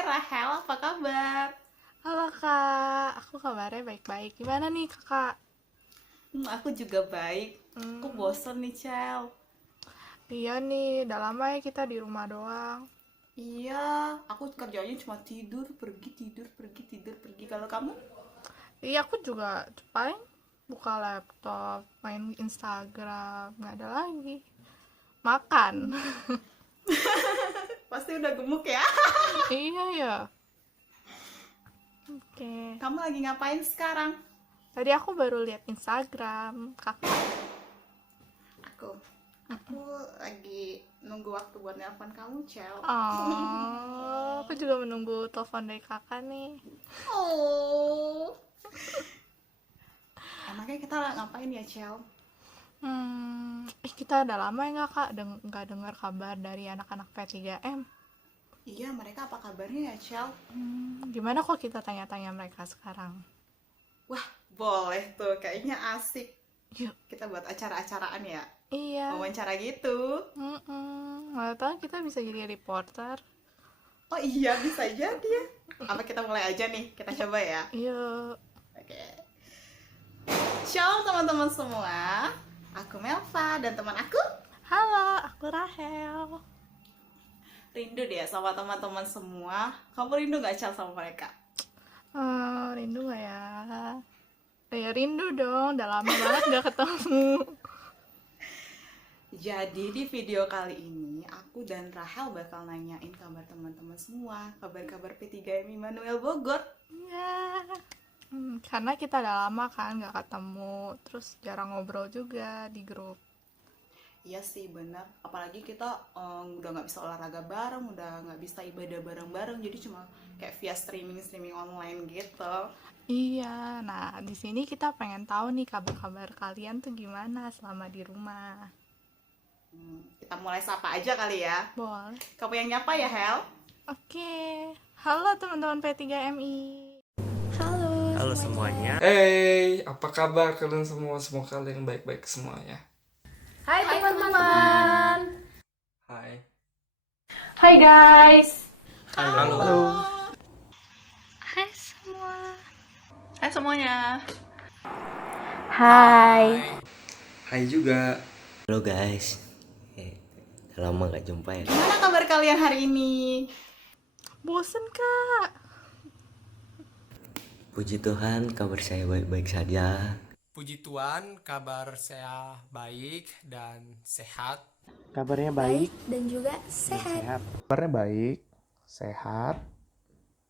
Hai Rahel, apa kabar? Halo kak, aku kabarnya baik-baik. Gimana nih kakak? Aku juga baik. Aku Hmm, bosen nih, Cel. iya nih, udah lama ya kita di rumah doang. Iya, aku kerjanya cuma tidur, pergi, tidur, pergi, tidur, pergi. Kalau kamu? Iya aku juga paling buka laptop, main Instagram, nggak ada lagi. Makan. Pasti udah gemuk ya. Iya ya. Oke. Kamu lagi ngapain sekarang? Tadi aku baru lihat Instagram kakak. Aku, aku lagi nunggu waktu buat nelpon kamu, Cel. Oh, aku juga menunggu telepon dari kakak nih. Oh, enaknya kita ngapain ya, Cel? Kita udah lama ya nggak kak nggak dengar kabar dari anak-anak P3M. Iya, mereka apa kabarnya ya, Cel? Gimana kok kita tanya-tanya mereka sekarang? Wah, boleh tuh. Kayaknya asik. Yuk. Kita buat acara-acaraan ya. Iya. Wawancara gitu. Nggak tahu kita bisa jadi reporter. Oh iya, bisa jadi ya. Apa kita mulai aja nih? Kita coba ya. Yuk. Oke. Shalom teman-teman semua. Aku Melva dan teman aku Halo, aku Rahel. rindu deh sama teman-teman semua. Kamu rindu gak Cel sama mereka? Rindu nggak ya? Ya rindu dong, udah lama banget nggak ketemu. Jadi di video kali ini aku dan Rahel bakal nanyain kabar teman-teman semua, kabar-kabar P3M Immanuel Bogor. Ya. Karena kita udah lama kan nggak ketemu, terus jarang ngobrol juga di grup. Iya sih bener, apalagi kita udah nggak bisa olahraga bareng, udah nggak bisa ibadah bareng-bareng, jadi cuma kayak via streaming online gitu. Iya, nah di sini kita pengen tahu nih kabar-kabar kalian tuh gimana selama di rumah. Kita mulai sapa aja kali ya. Boleh. Kamu yang nyapa ya, Hel? Oke. Halo teman-teman P3MI. Halo Halo semuanya. semuanya. Hey, apa kabar kalian semua? Semoga kalian baik-baik semuanya. Hai teman-teman. Hai. Hai guys. Halo. Hai semua. Hai semuanya. Hai. Hai juga. Halo guys. Udah lama gak jumpa ya. Gimana kabar kalian hari ini? Bosen kak. Puji Tuhan kabar saya baik-baik saja. Puji Tuhan, kabar saya baik dan sehat. Kabarnya baik dan juga sehat. sehat. Kabarnya baik, sehat.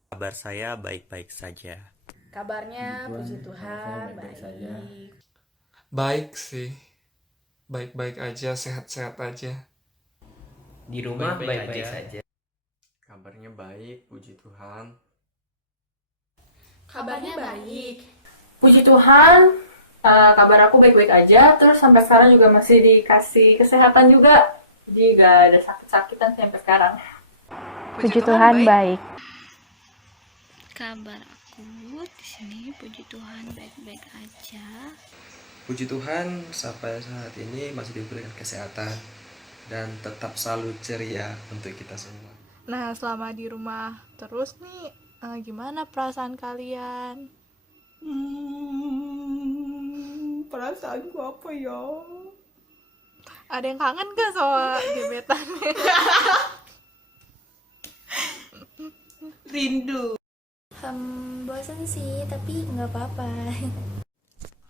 Kabar saya baik-baik saja. Kabarnya puji Tuhan baik. Baik sih. Baik-baik aja, sehat-sehat aja. Di rumah baik-baik saja. Kabarnya baik, puji Tuhan. Kabarnya baik. Puji Tuhan, kabar aku baik-baik aja. Terus sampai sekarang juga masih dikasih kesehatan juga. Jadi gak ada sakit-sakitan sampai sekarang. Puji Tuhan baik. Kabar aku di sini puji Tuhan baik-baik aja. Puji Tuhan sampai saat ini masih diberikan kesehatan dan tetap selalu ceria untuk kita semua. Nah selama di rumah terus nih, gimana perasaan kalian? Perasaanku apa ya? Ada yang kangen gak sama gebetannya? Rindu. Bosan sih, tapi nggak apa-apa.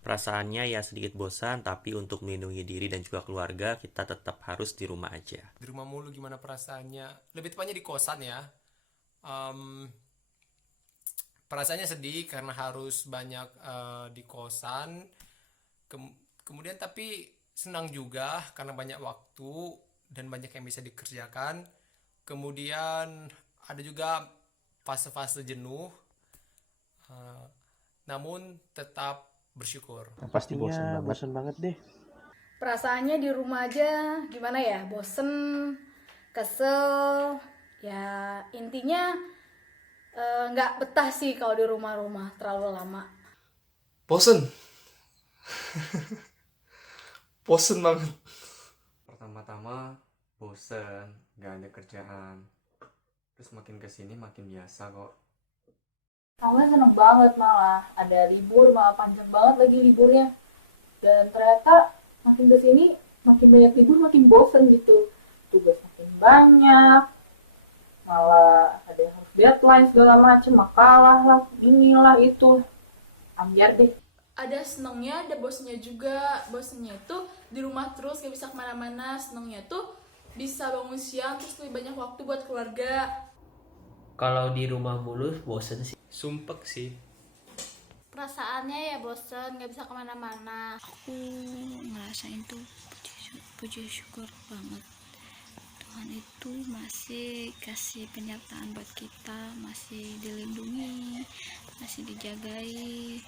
Perasaannya ya sedikit bosan, tapi untuk melindungi diri dan juga keluarga, kita tetap harus di rumah aja. Di rumah mulu gimana perasaannya? Lebih tepatnya di kosan ya. Perasaannya sedih karena harus banyak di kosan. Kemudian tapi senang juga karena banyak waktu dan banyak yang bisa dikerjakan. Kemudian ada juga fase-fase jenuh. Namun tetap bersyukur. Nah, pastinya bosan banget deh. Perasaannya di rumah aja gimana ya? Bosen, kesel. Ya intinya nggak betah sih kalau di rumah-rumah terlalu lama. Bosen. Bosen banget. Pertama-tama bosen, gak ada kerjaan. Terus makin kesini makin biasa kok. Awalnya seneng banget malah, ada libur malah panjang banget lagi liburnya. Dan ternyata makin kesini makin banyak libur makin bosen gitu. Tugas makin banyak, malah ada yang harus deadline segala macem, makalah lah, inilah itu. Ambiar deh. Ada senengnya, ada bosennya juga. Bosennya itu di rumah terus gak bisa kemana-mana. Senengnya tuh bisa bangun siang terus lebih banyak waktu buat keluarga. Kalau di rumah mulu bosen sih. Sumpek sih. Perasaannya ya bosen, gak bisa kemana-mana. Aku ngerasain tuh puji syukur banget. Tuhan itu masih kasih penyertaan buat kita, masih dilindungi, masih dijagai.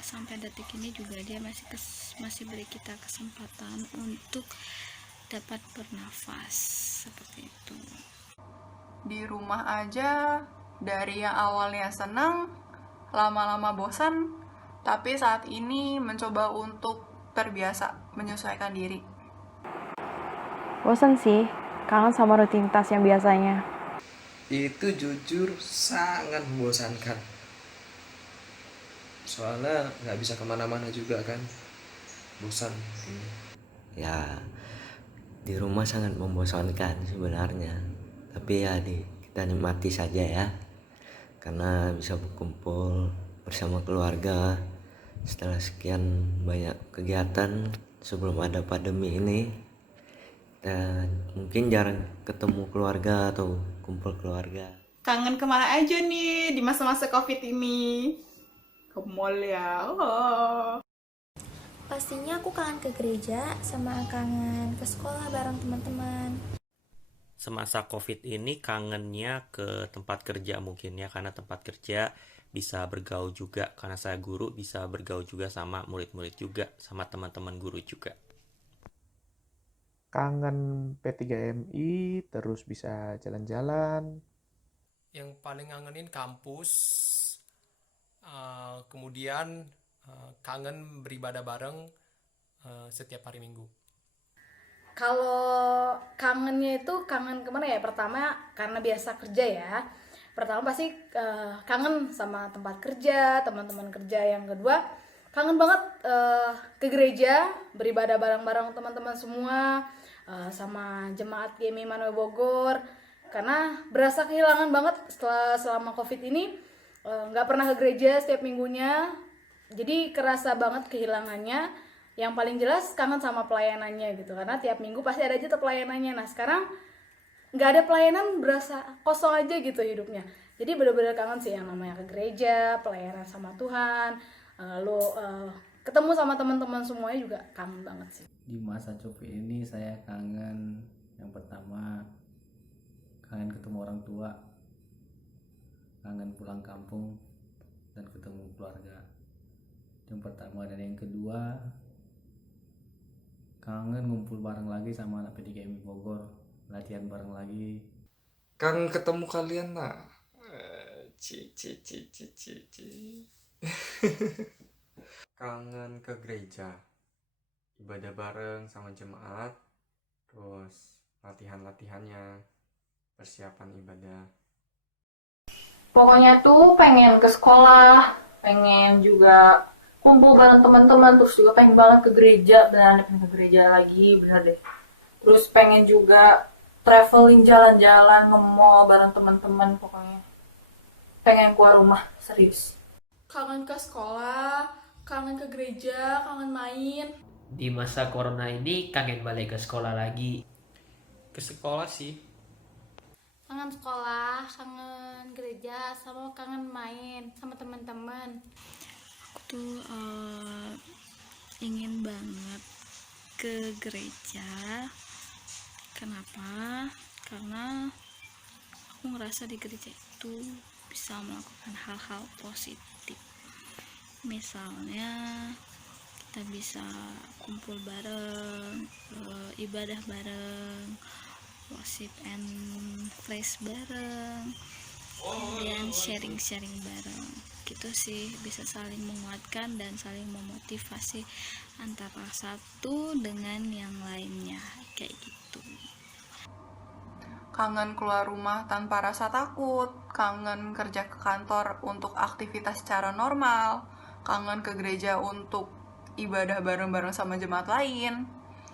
Sampai detik ini juga dia masih beri kita kesempatan untuk dapat bernafas seperti itu. Di rumah aja dari yang awalnya senang lama-lama bosan, tapi saat ini mencoba untuk terbiasa menyesuaikan diri. Bosan sih, kangen sama rutinitas yang biasanya. Itu jujur sangat membosankan. Soalnya nggak bisa kemana-mana juga kan, bosan. Ya, di rumah sangat membosankan sebenarnya. Tapi ya kita nikmati saja ya. Karena bisa berkumpul bersama keluarga setelah sekian banyak kegiatan sebelum ada pandemi ini. Dan mungkin jarang ketemu keluarga atau kumpul keluarga. Kangen kemana aja nih di masa-masa COVID ini? Ke mall ya. Oh. Pastinya aku kangen ke gereja sama kangen ke sekolah bareng teman-teman. Semasa COVID ini kangennya ke tempat kerja mungkin ya, karena tempat kerja bisa bergaul juga, karena saya guru bisa bergaul juga sama murid-murid juga, sama teman-teman guru juga. Kangen P3MI, terus bisa jalan-jalan. Yang paling ngangenin kampus, kemudian kangen beribadah bareng setiap hari Minggu. Kalau kangennya itu kangen kemana ya? Pertama karena biasa kerja ya. Pertama pasti kangen sama tempat kerja, teman-teman kerja. Yang kedua kangen banget ke gereja, beribadah bareng-bareng teman-teman semua, sama jemaat GMI Immanuel Bogor. Karena berasa kehilangan banget selama COVID ini, nggak pernah ke gereja setiap minggunya. Jadi kerasa banget kehilangannya. Yang paling jelas kangen sama pelayanannya gitu, karena tiap minggu pasti ada aja tuh pelayanannya. Nah sekarang nggak ada pelayanan, berasa kosong aja gitu hidupnya. Jadi bener-bener kangen sih yang namanya ke gereja, pelayanan sama Tuhan, lalu ketemu sama teman-teman semuanya juga kangen banget sih. Di masa COVID ini saya kangen, yang pertama kangen ketemu orang tua, kangen pulang kampung dan ketemu keluarga. Yang pertama, dan yang kedua kangen ngumpul bareng lagi sama anak PDKMI Bogor, latihan bareng lagi. Kangen ketemu kalian nak. Kangen ke gereja, ibadah bareng sama jemaat, terus latihan-latihannya, persiapan ibadah. Pokoknya tuh pengen ke sekolah, pengen juga kumpul bareng teman-teman, terus juga pengen banget ke gereja, beneran pengen ke gereja lagi, bener deh. Terus pengen juga traveling, jalan-jalan, nge-mall bareng teman-teman, pokoknya pengen keluar rumah, serius. Kangen ke sekolah, kangen ke gereja, kangen main. Di masa corona ini kangen balik ke sekolah lagi. Ke sekolah sih. Kangen sekolah, kangen gereja, sama kangen main sama teman-teman. Aku tuh ingin banget ke gereja. Kenapa? Karena aku ngerasa di gereja itu bisa melakukan hal-hal positif. Misalnya kita bisa kumpul bareng, ibadah bareng, worship and praise bareng, kemudian sharing-sharing bareng. Gitu sih, bisa saling menguatkan dan saling memotivasi antara satu dengan yang lainnya, kayak gitu. kangen keluar rumah tanpa rasa takut, kangen kerja ke kantor untuk aktivitas secara normal, kangen ke gereja untuk ibadah bareng-bareng sama jemaat lain,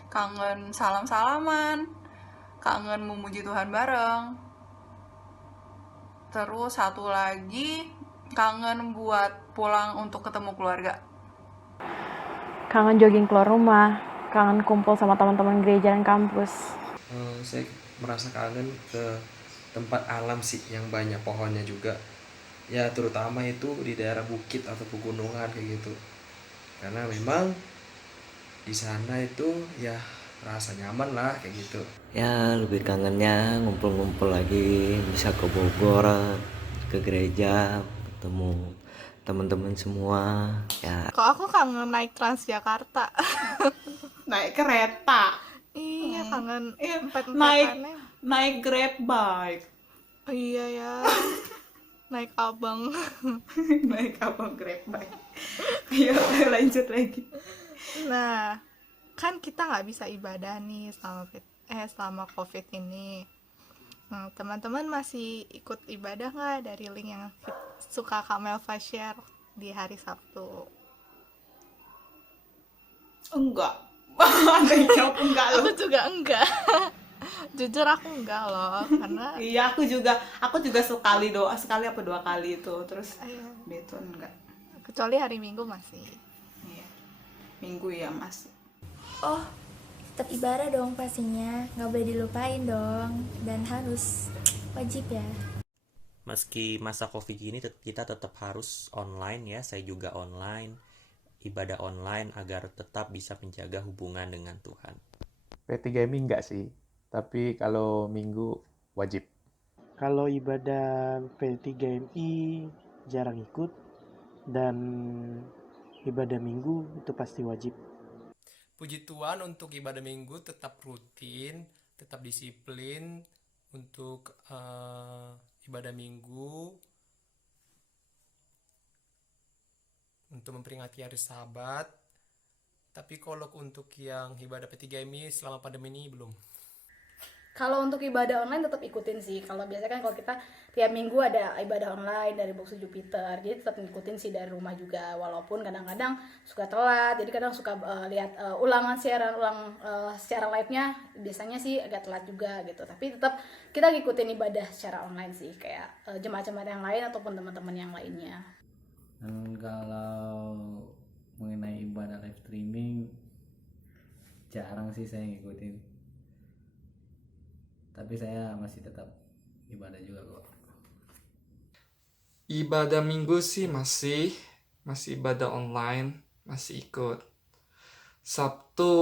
kangen salam-salaman, kangen memuji Tuhan bareng. Terus satu lagi, kangen buat pulang untuk ketemu keluarga. Kangen jogging keluar rumah, kangen kumpul sama teman-teman gereja dan kampus. Saya merasa kangen ke tempat alam sih yang banyak pohonnya juga. Ya terutama itu di daerah bukit atau pegunungan kayak gitu. Karena memang di sana itu ya rasa nyaman lah kayak gitu. Ya lebih kangennya ngumpul-ngumpul lagi, bisa ke Bogor, ke gereja, ketemu teman-teman semua ya. Kok aku kangen naik Transjakarta. Naik kereta. Iya, kangen naik Grab bike. Oh, iya ya. Naik abang. Naik abang Grab bike. Ayo lanjut lagi. Nah, kan kita nggak bisa ibadah nih selama COVID ini. Nah, teman-teman masih ikut ibadah nggak dari link yang suka Kak Melva share di hari Sabtu? Enggak. Ada yang jawab enggak loh. Aku juga enggak. Jujur aku enggak loh, karena iya aku juga sekali apa 2 kali itu, terus itu enggak. Kecuali hari Minggu masih. Iya. Minggu ya masih. Oh, tetap ibadah dong pastinya, nggak boleh dilupain dong, dan harus wajib ya. Meski masa COVID ini kita tetap harus online ya, saya juga online, ibadah online agar tetap bisa menjaga hubungan dengan Tuhan. P3MI enggak sih, tapi kalau Minggu wajib. Kalau ibadah P3MI jarang ikut, dan ibadah Minggu itu pasti wajib. Puji Tuhan untuk ibadah Minggu tetap rutin, tetap disiplin untuk ibadah Minggu untuk memperingati hari Sabat. Tapi kalau untuk yang ibadah P3MI selama pandemi ini belum. Kalau untuk ibadah online tetap ikutin sih. Kalau biasanya kan kalau kita tiap minggu ada ibadah online dari Box Jupiter, jadi tetap ngikutin sih dari rumah juga. Walaupun kadang-kadang suka telat, jadi kadang suka lihat ulangan siaran secara live-nya. Biasanya sih agak telat juga gitu. Tapi tetap kita ngikutin ibadah secara online sih, kayak jemaat-jemaat yang lain ataupun teman-teman yang lainnya. Dan kalau mengenai ibadah live streaming, jarang sih saya ngikutin. Tapi saya masih tetap ibadah juga kok. Ibadah Minggu sih masih ibadah online, masih ikut. Sabtu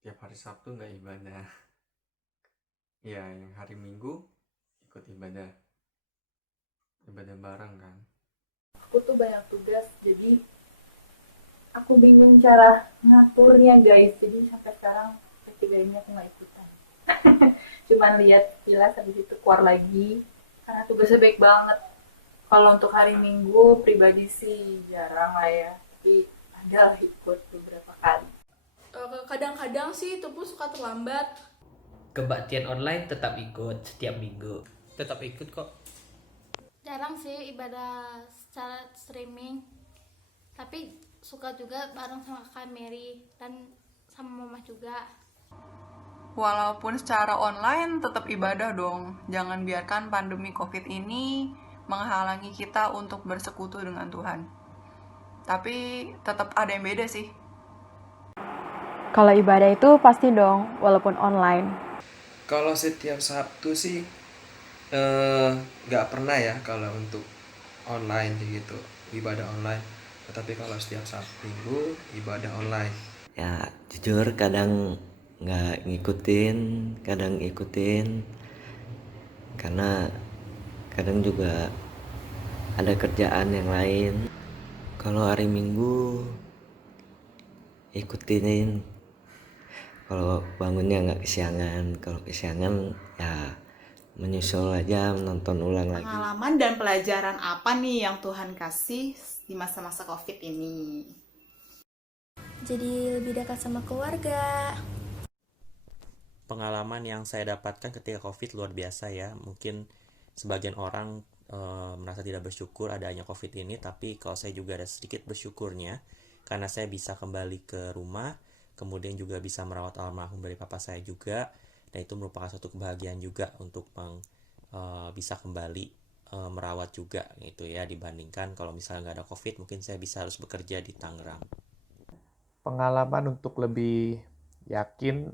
tiap hari Sabtu nggak ibadah. Ya, yang hari Minggu ikut ibadah bareng kan. Aku tuh banyak tugas, jadi aku bingung cara ngaturnya guys. Jadi sampai sekarang P3MI aku nggak ikutan. Cuman lihat kilas habis itu keluar lagi karena tugasnya baik banget. Kalau untuk hari Minggu pribadi sih jarang lah ya, tapi ada lah ikut beberapa kali. Kadang-kadang sih itu pun suka terlambat. Kebaktian online tetap ikut setiap minggu. Tetap ikut kok. Jarang sih ibadah secara streaming, tapi suka juga bareng sama Kak Mary dan sama Mama juga. Walaupun secara online tetap ibadah dong. Jangan biarkan pandemi COVID ini menghalangi kita untuk bersekutu dengan Tuhan. Tapi tetap ada yang beda sih. Kalau ibadah itu pasti dong, walaupun online. Kalau setiap Sabtu sih nggak pernah ya kalau untuk online gitu, ibadah online. Tetapi kalau setiap Sabtu Minggu ibadah online. Ya jujur kadang nggak ngikutin, kadang ikutin, karena kadang juga ada kerjaan yang lain. Kalau hari Minggu ikutin, kalau bangunnya nggak kesiangan, kalau kesiangan ya menyusul aja, nonton ulang lagi. Pengalaman dan pelajaran apa nih yang Tuhan kasih di masa-masa COVID ini? Jadi lebih dekat sama keluarga. pengalaman yang saya dapatkan ketika COVID luar biasa ya. Mungkin sebagian orang merasa tidak bersyukur adanya COVID ini, tapi kalau saya juga ada sedikit bersyukurnya karena saya bisa kembali ke rumah, kemudian juga bisa merawat almarhum dari papa saya juga, dan itu merupakan suatu kebahagiaan juga untuk bisa kembali merawat juga gitu ya, dibandingkan kalau misalnya nggak ada COVID mungkin saya bisa harus bekerja di Tangerang. Pengalaman untuk lebih yakin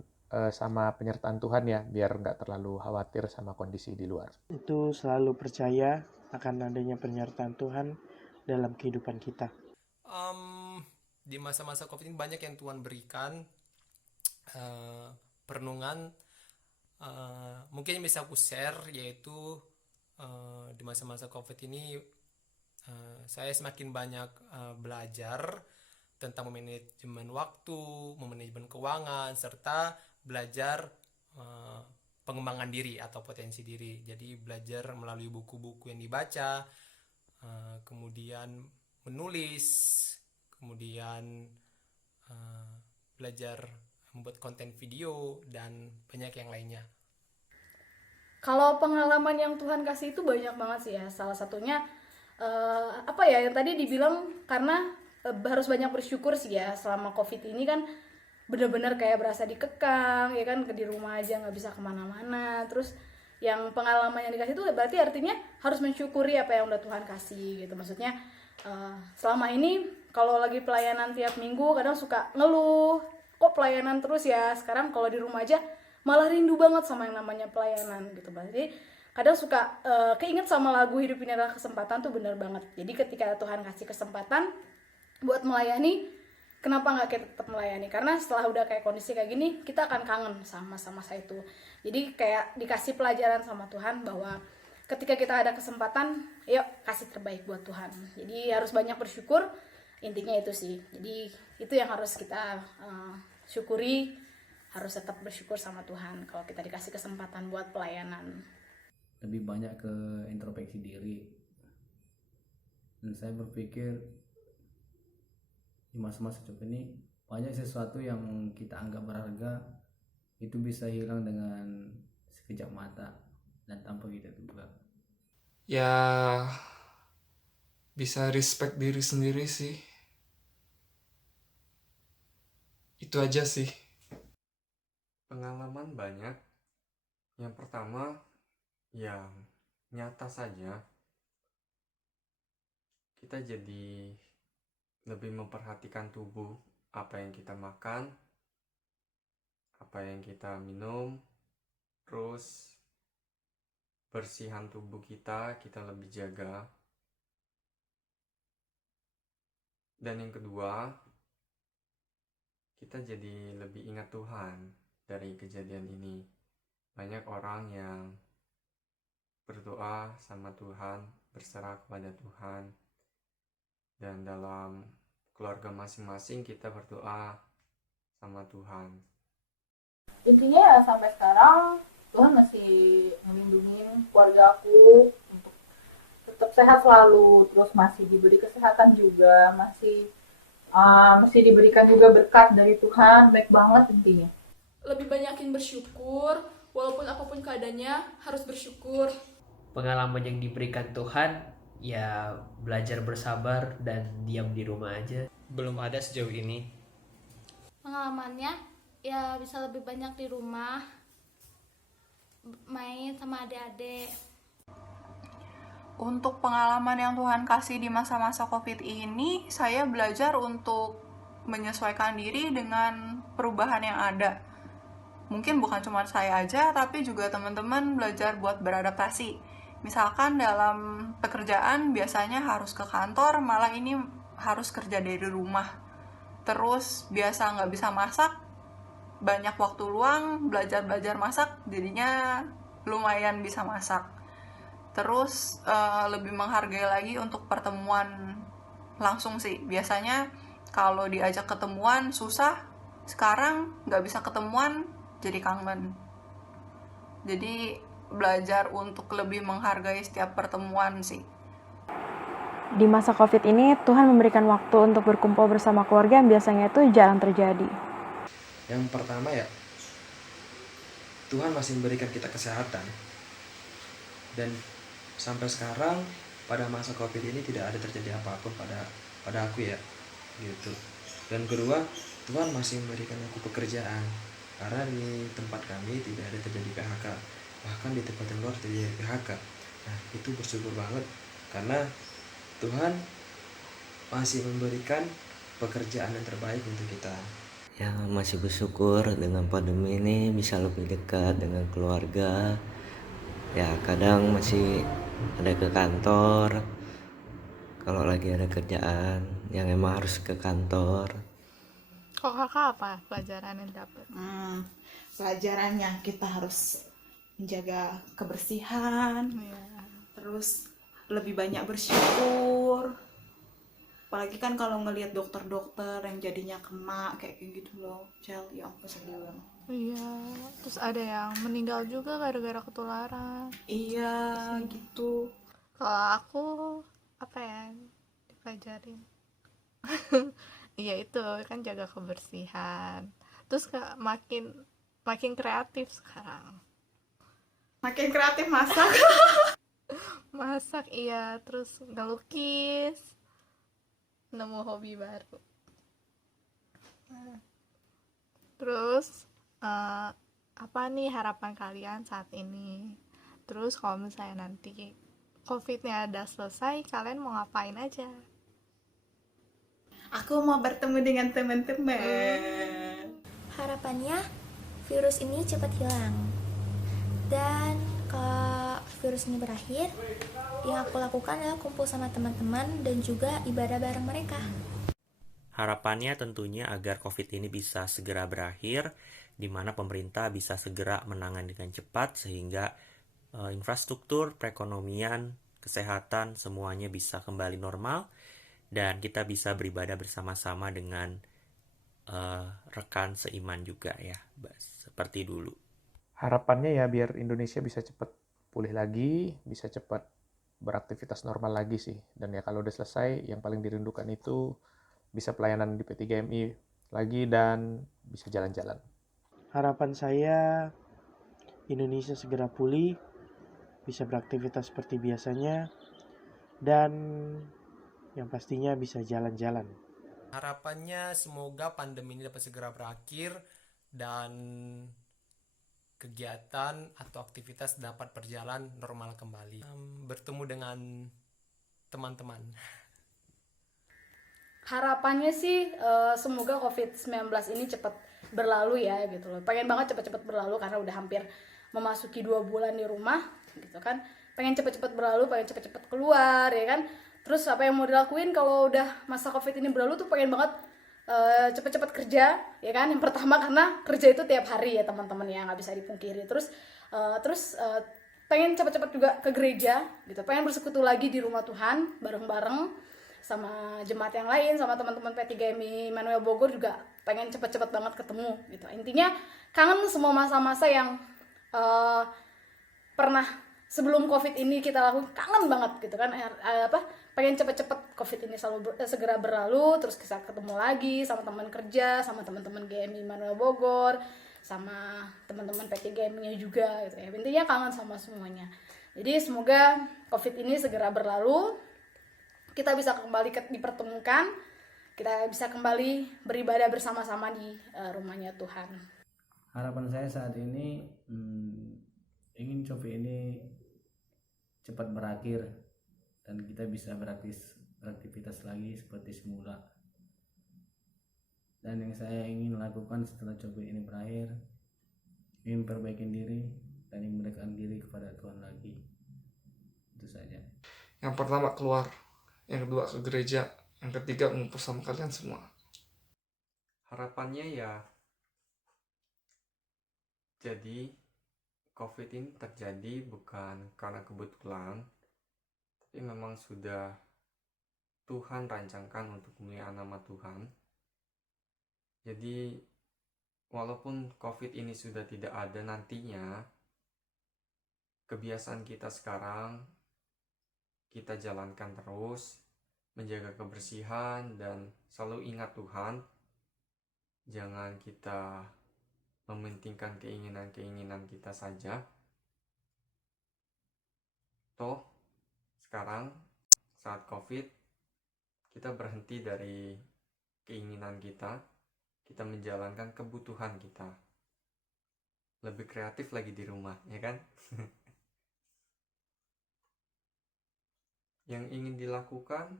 sama penyertaan Tuhan ya, biar nggak terlalu khawatir sama kondisi di luar. Itu selalu percaya akan adanya penyertaan Tuhan dalam kehidupan kita. Di masa-masa COVID ini banyak yang Tuhan berikan perenungan. Mungkin yang bisa aku share yaitu di masa-masa COVID ini saya semakin banyak belajar tentang manajemen waktu, manajemen keuangan, serta belajar pengembangan diri atau potensi diri. Jadi belajar melalui buku-buku yang dibaca, kemudian menulis, kemudian belajar membuat konten video, dan banyak yang lainnya. Kalau pengalaman yang Tuhan kasih itu banyak banget sih ya. Salah satunya yang tadi dibilang karena harus banyak bersyukur sih ya. Selama COVID ini kan benar-benar kayak berasa dikekang ya kan, di rumah aja nggak bisa kemana-mana. Terus yang pengalaman yang dikasih itu berarti artinya harus mensyukuri apa yang udah Tuhan kasih gitu. Maksudnya selama ini kalau lagi pelayanan tiap minggu kadang suka ngeluh, kok pelayanan terus ya. Sekarang kalau di rumah aja malah rindu banget sama yang namanya pelayanan gitu. Berarti kadang suka keinget sama lagu Hidup Ini Adalah Kesempatan tuh bener banget. Jadi ketika Tuhan kasih kesempatan buat melayani, kenapa nggak kita tetap melayani? Karena setelah udah kayak kondisi kayak gini, kita akan kangen sama masa itu. Jadi kayak dikasih pelajaran sama Tuhan bahwa ketika kita ada kesempatan, yuk kasih terbaik buat Tuhan. Jadi harus banyak bersyukur, intinya itu sih. Jadi itu yang harus kita syukuri, harus tetap bersyukur sama Tuhan kalau kita dikasih kesempatan buat pelayanan. Lebih banyak ke introspeksi diri. Dan saya berpikir di masa-masa COVID ini banyak sesuatu yang kita anggap berharga itu bisa hilang dengan sekejap mata dan tanpa kita duga. Ya bisa respect diri sendiri sih. Itu aja sih. Pengalaman banyak. Yang pertama, yang nyata saja, kita jadi lebih memperhatikan tubuh, apa yang kita makan, apa yang kita minum, terus bersihan tubuh kita lebih jaga. Dan yang kedua, kita jadi lebih ingat Tuhan dari kejadian ini. Banyak orang yang berdoa sama Tuhan, berserah kepada Tuhan. Dan dalam keluarga masing-masing kita berdoa sama Tuhan. Intinya ya sampai sekarang Tuhan masih melindungi keluarga aku untuk tetap sehat selalu, terus masih diberi kesehatan juga, masih diberikan juga berkat dari Tuhan, baik banget intinya. Lebih banyakin bersyukur, walaupun apapun keadaannya harus bersyukur. Pengalaman yang diberikan Tuhan ya belajar bersabar dan diam di rumah aja. Belum ada sejauh ini. Pengalamannya ya bisa lebih banyak di rumah, main sama adik-adik. Untuk pengalaman yang Tuhan kasih di masa-masa COVID ini, saya belajar untuk menyesuaikan diri dengan perubahan yang ada. Mungkin bukan cuma saya aja, tapi juga teman-teman belajar buat beradaptasi. Misalkan dalam pekerjaan biasanya harus ke kantor, malah ini harus kerja dari rumah. Terus biasa nggak bisa masak, banyak waktu luang, belajar masak, jadinya lumayan bisa masak. Terus lebih menghargai lagi untuk pertemuan langsung sih. Biasanya kalau diajak ketemuan susah, sekarang nggak bisa ketemuan, jadi kangen. Jadi belajar untuk lebih menghargai setiap pertemuan sih. Di masa COVID ini, Tuhan memberikan waktu untuk berkumpul bersama keluarga yang biasanya itu jarang terjadi. Yang pertama ya, Tuhan masih memberikan kita kesehatan. Dan sampai sekarang pada masa Covid ini tidak ada terjadi apapun pada aku ya, gitu. Dan kedua, Tuhan masih memberikan aku pekerjaan, karena di tempat kami tidak ada terjadi PHK, bahkan di tempat yang luar terjadi PHK. Nah, itu bersyukur banget karena Tuhan masih memberikan pekerjaan yang terbaik untuk kita. Ya, masih bersyukur dengan pandemi ini bisa lebih dekat dengan keluarga. Ya, kadang masih ada ke kantor kalau lagi ada kerjaan yang emang harus ke kantor. Kok kakak apa pelajaran yang dapet? Pelajarannya kita harus menjaga kebersihan, terus lebih banyak bersyukur. Apalagi kan kalau ngelihat dokter-dokter yang jadinya kena kayak gitu loh, Cel, ya ampun sedih banget. Iya, terus ada yang meninggal juga gara-gara ketularan. Iya, gitu. Kalau aku apa ya dipelajarin? Iya itu kan jaga kebersihan. Terus makin kreatif sekarang. Makin kreatif masak. Masak iya, terus ngelukis. Nemu hobi baru. Terus apa nih harapan kalian saat ini? Terus kalau misalnya nanti COVID-nya udah selesai, kalian mau ngapain aja? Aku mau bertemu dengan teman-teman. Harapannya virus ini cepat hilang. Dan kalau virus ini berakhir, yang aku lakukan adalah kumpul sama teman-teman dan juga ibadah bareng mereka. Harapannya tentunya agar COVID ini bisa segera berakhir, di mana pemerintah bisa segera menangani dengan cepat sehingga infrastruktur, perekonomian, kesehatan semuanya bisa kembali normal dan kita bisa beribadah bersama-sama dengan rekan seiman juga ya, seperti dulu. Harapannya ya biar Indonesia bisa cepat pulih lagi, bisa cepat beraktivitas normal lagi sih. Dan ya kalau udah selesai, yang paling dirindukan itu bisa pelayanan di P3MI lagi dan bisa jalan-jalan. Harapan saya Indonesia segera pulih, bisa beraktivitas seperti biasanya, dan yang pastinya bisa jalan-jalan. Harapannya semoga pandemi ini dapat segera berakhir dan kegiatan atau aktivitas dapat berjalan normal kembali. Bertemu dengan teman-teman. Harapannya sih semoga COVID-19 ini cepat berlalu ya gitu loh. Pengen banget cepat-cepat berlalu karena udah hampir memasuki 2 bulan di rumah gitu kan. Pengen cepat-cepat berlalu, pengen cepat-cepat keluar ya kan. Terus apa yang mau dilakuin kalau udah masa COVID ini berlalu tuh pengen banget cepet-cepet kerja ya kan. Yang pertama karena kerja itu tiap hari ya teman-teman ya, nggak bisa dipungkiri. Terus pengen cepet-cepet juga ke gereja gitu, pengen bersekutu lagi di rumah Tuhan bareng-bareng sama jemaat yang lain, sama teman-teman P3MI Immanuel Bogor juga pengen cepet-cepet banget ketemu gitu. Intinya kangen semua masa-masa yang pernah sebelum COVID ini kita lakukan, kangen banget gitu kan. Pengen cepet-cepet COVID ini segera berlalu, terus kita ketemu lagi sama teman kerja, sama teman-teman GMI Immanuel Bogor, sama teman-teman P3MI-nya juga gitu ya. Intinya kangen sama semuanya. Jadi semoga COVID ini segera berlalu, kita bisa kembali dipertemukan, kita bisa kembali beribadah bersama-sama di rumahnya Tuhan. Harapan saya saat ini ingin COVID ini cepat berakhir dan kita bisa beraktivitas lagi seperti semula. Dan yang saya ingin lakukan setelah COVID ini berakhir, ingin perbaiki diri dan ingin mendekatkan diri kepada Tuhan lagi. Itu saja. Yang pertama keluar, yang kedua ke gereja, yang ketiga ngumpul sama kalian semua. Harapannya ya, jadi COVID ini terjadi bukan karena kebetulan, tapi memang sudah Tuhan rancangkan untuk kemuliaan nama Tuhan. Jadi walaupun COVID ini sudah tidak ada nantinya, kebiasaan kita sekarang kita jalankan terus, menjaga kebersihan dan selalu ingat Tuhan. Jangan kita mementingkan keinginan-keinginan kita saja, toh sekarang saat COVID kita berhenti dari keinginan kita menjalankan kebutuhan kita. Lebih kreatif lagi di rumah, ya kan? Yang ingin dilakukan,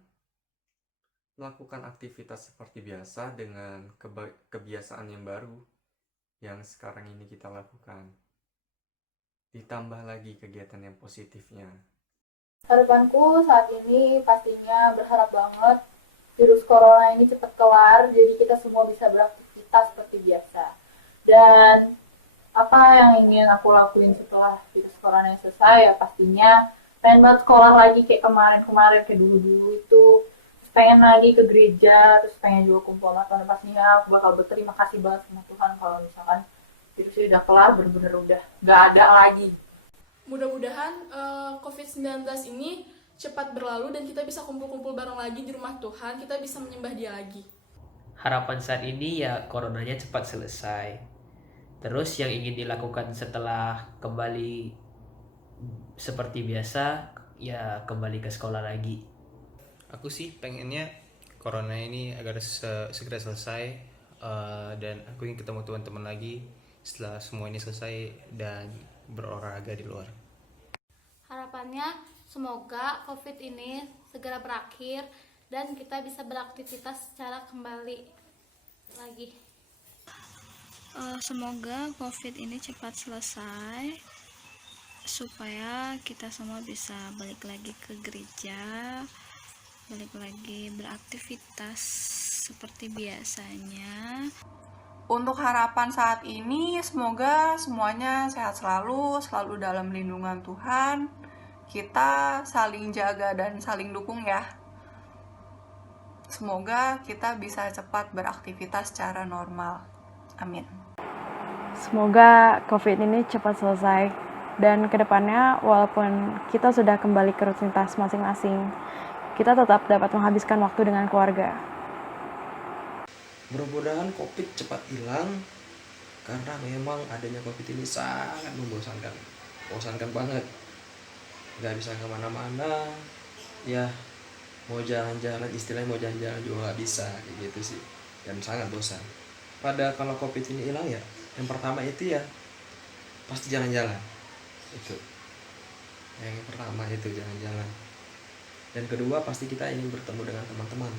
lakukan aktivitas seperti biasa dengan kebiasaan yang baru yang sekarang ini kita lakukan. Ditambah lagi kegiatan yang positifnya. Harapanku saat ini pastinya berharap banget virus corona ini cepat kelar, jadi kita semua bisa beraktivitas seperti biasa. Dan apa yang ingin aku lakuin setelah virus corona yang selesai, ya pastinya pengen banget sekolah lagi kayak kemarin-kemarin, kayak dulu-dulu itu. Terus pengen lagi ke gereja, terus pengen juga kumpul sama Tuhan. Pastinya aku bakal berterima kasih banget sama Tuhan kalau misalkan virusnya udah kelar, bener-bener udah gak ada lagi. Mudah-mudahan COVID-19 ini cepat berlalu dan kita bisa kumpul-kumpul bareng lagi di rumah Tuhan, kita bisa menyembah Dia lagi. Harapan saat ini ya coronanya cepat selesai. Terus yang ingin dilakukan setelah kembali seperti biasa, ya kembali ke sekolah lagi. Aku sih pengennya corona ini agar segera selesai, dan aku ingin ketemu teman-teman lagi setelah semua ini selesai dan berolahraga di luar. Harapannya semoga COVID ini segera berakhir dan kita bisa beraktivitas secara kembali lagi. Semoga COVID ini cepat selesai supaya kita semua bisa balik lagi ke gereja, balik lagi beraktivitas seperti biasanya. Untuk harapan saat ini, semoga semuanya sehat selalu dalam lindungan Tuhan. Kita saling jaga dan saling dukung ya. Semoga kita bisa cepat beraktivitas secara normal. Amin. Semoga COVID ini cepat selesai. Dan kedepannya, walaupun kita sudah kembali ke rutinitas masing-masing, kita tetap dapat menghabiskan waktu dengan keluarga. Mudah-mudahan COVID cepat hilang, karena memang adanya COVID ini sangat membosankan. Bosankan banget. Gak bisa kemana-mana, ya mau jalan-jalan, istilahnya mau jalan-jalan juga gak bisa, kayak gitu sih. Dan sangat bosan. Pada kalau COVID ini hilang ya, yang pertama itu ya pasti jalan-jalan. Itu yang pertama, itu jalan-jalan. Dan kedua pasti kita ingin bertemu dengan teman-teman,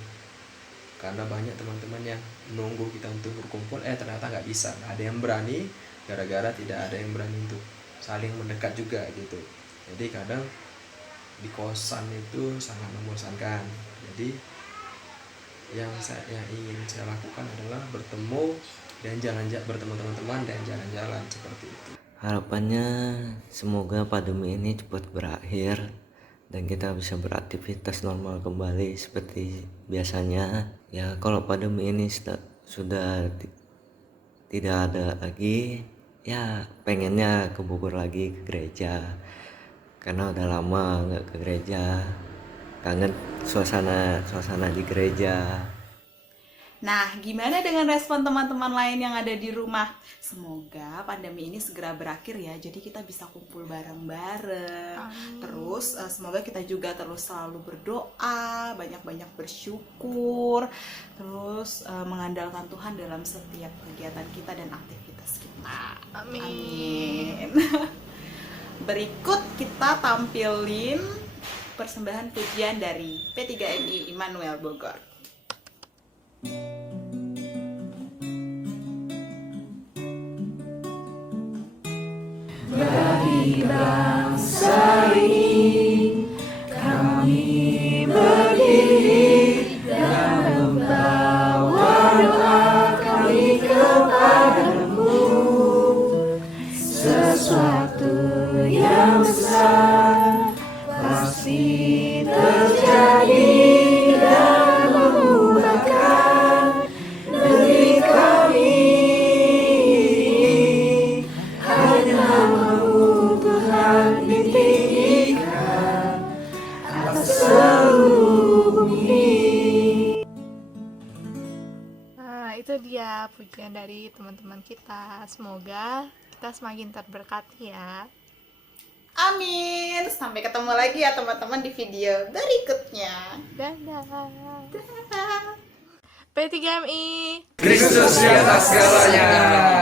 karena banyak teman-teman yang menunggu kita untuk berkumpul, ternyata nggak bisa, nggak ada yang berani, gara-gara tidak ada yang berani untuk saling mendekat juga gitu. Jadi kadang di kosan itu sangat membosankan. Jadi yang ingin saya lakukan adalah bertemu dan bertemu teman-teman dan jalan-jalan seperti itu. Harapannya semoga pandemi ini cepat berakhir dan kita bisa beraktivitas normal kembali seperti biasanya. Ya kalau pandemi ini sudah tidak ada lagi, ya pengennya ke Bogor lagi, ke gereja, karena udah lama nggak ke gereja, kangen suasana di gereja. Nah, gimana dengan respon teman-teman lain yang ada di rumah? Semoga pandemi ini segera berakhir ya, jadi kita bisa kumpul bareng-bareng. Terus semoga kita juga terus selalu berdoa, banyak-banyak bersyukur, terus mengandalkan Tuhan dalam setiap kegiatan kita dan aktivitas kita. Amin. Berikut kita tampilin persembahan pujian dari P3MI Immanuel Bogor. Bagi bangsa ini kami berdiri dan membawa doa kami kepadamu. Sesuatu yang besar pasti terjadi dan mengubahkan negeri kami. Hanya Tuhan pujian dari teman-teman kita. Semoga kita semakin terberkati ya. Amin. Sampai ketemu lagi ya teman-teman di video berikutnya. Dadah. P3MI Kristus di atas segalanya.